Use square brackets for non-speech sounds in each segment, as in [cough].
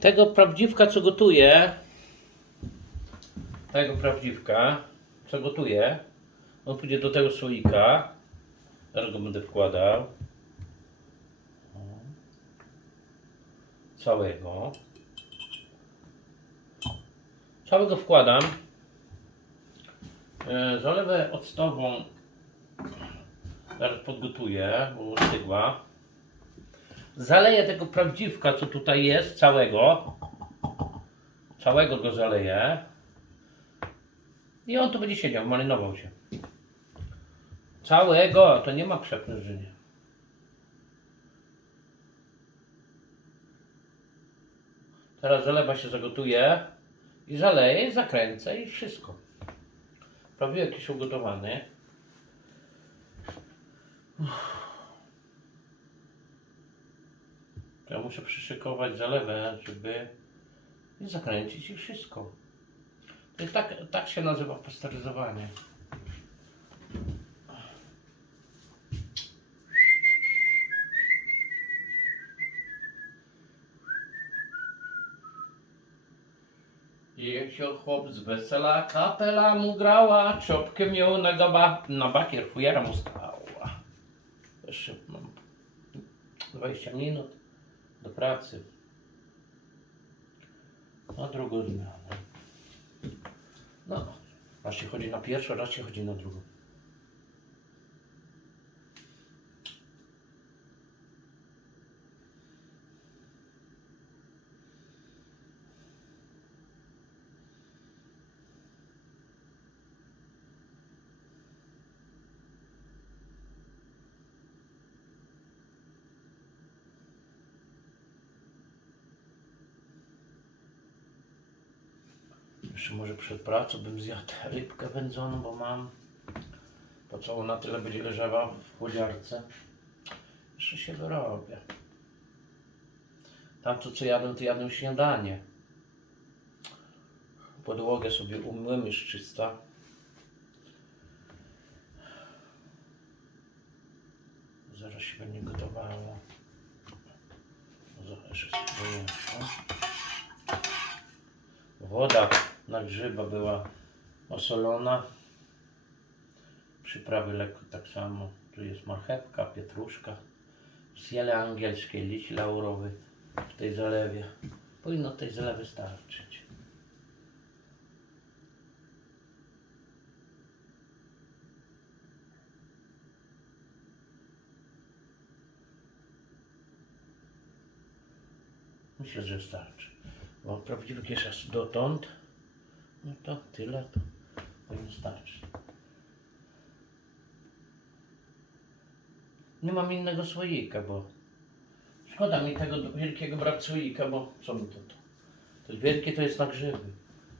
Tego prawdziwka, co gotuję, tego prawdziwka, co gotuję, on pójdzie do tego słoika. Teraz go będę wkładał. Całego. Całego wkładam. E, Zalewę octową zaraz podgotuję, bo ostygła. Zaleję tego prawdziwka, co tutaj jest, całego. Całego go zaleję. I on tu będzie siedział, marynował się. Całego, to nie ma przeprężenia. Teraz zalewa się zagotuje i zaleję, zakręcę i wszystko. Prawie jakiś ugotowany. Ja muszę przyszykować zalewę, żeby i zakręcić i wszystko. Jest tak, tak się nazywa pasteryzowanie. I jak się chłop z wesela kapela mu grała, czopkę miał na, gaba, na bakier, fujera mu stała. Jeszcze mam 20 minut do pracy. Na drugą zmianę. No, raz się chodzi na pierwszą, raz się chodzi na drugą. Jeszcze może przed pracą bym zjadł rybkę wędzoną, bo mam. Po co ona tyle będzie leżała w chłodziarce? Jeszcze się wyrobię. Tamto co jadłem, to jadłem śniadanie. Podłogę sobie umyłem, już czysta. Zaraz się będzie gotowało. Zaraz jeszcze spróbuję. O. Woda na grzyba była osolona. Przyprawy lekko tak samo. Tu jest marchewka, pietruszka. Ziele angielskie, liść laurowy w tej zalewie. Powinno tej zalewy starczyć. Myślę, że starczy. Bo prawdziwy aż dotąd. No to tyle to powinno starczyć. Nie mam innego słoika, bo szkoda mi tego wielkiego brać słoika, bo co mi to to? To wielkie to jest na grzyby.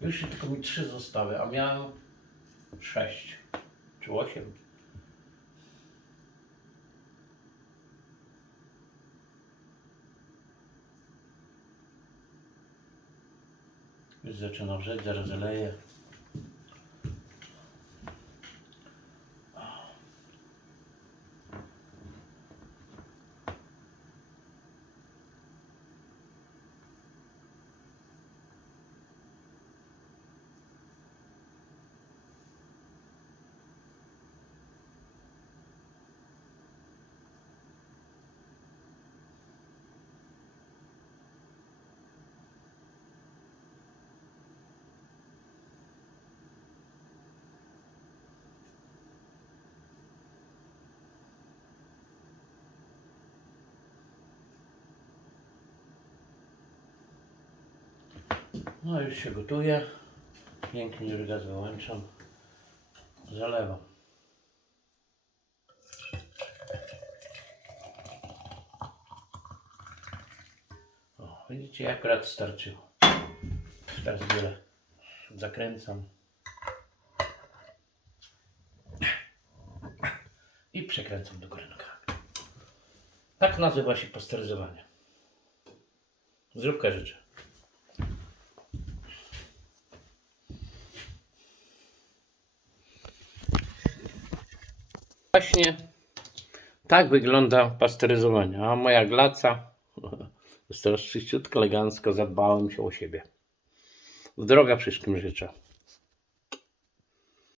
Już się tylko mi trzy zostały, a miałem sześć czy osiem. Już zaczyna wrzeć, zaraz zaleję. No już się gotuje. Pięknie już gaz wyłączam. Zalewam. O, widzicie, akurat starczyło. Teraz biorę, zakręcam. I przekręcam do góry nogami. Tak nazywa się pasteryzowanie. Zróbka życzę. Właśnie tak wygląda pasteryzowanie. A moja glaca [laughs] Jest teraz czyściutko, elegancko, zadbałem się o siebie. Zdrowia wszystkim życzę.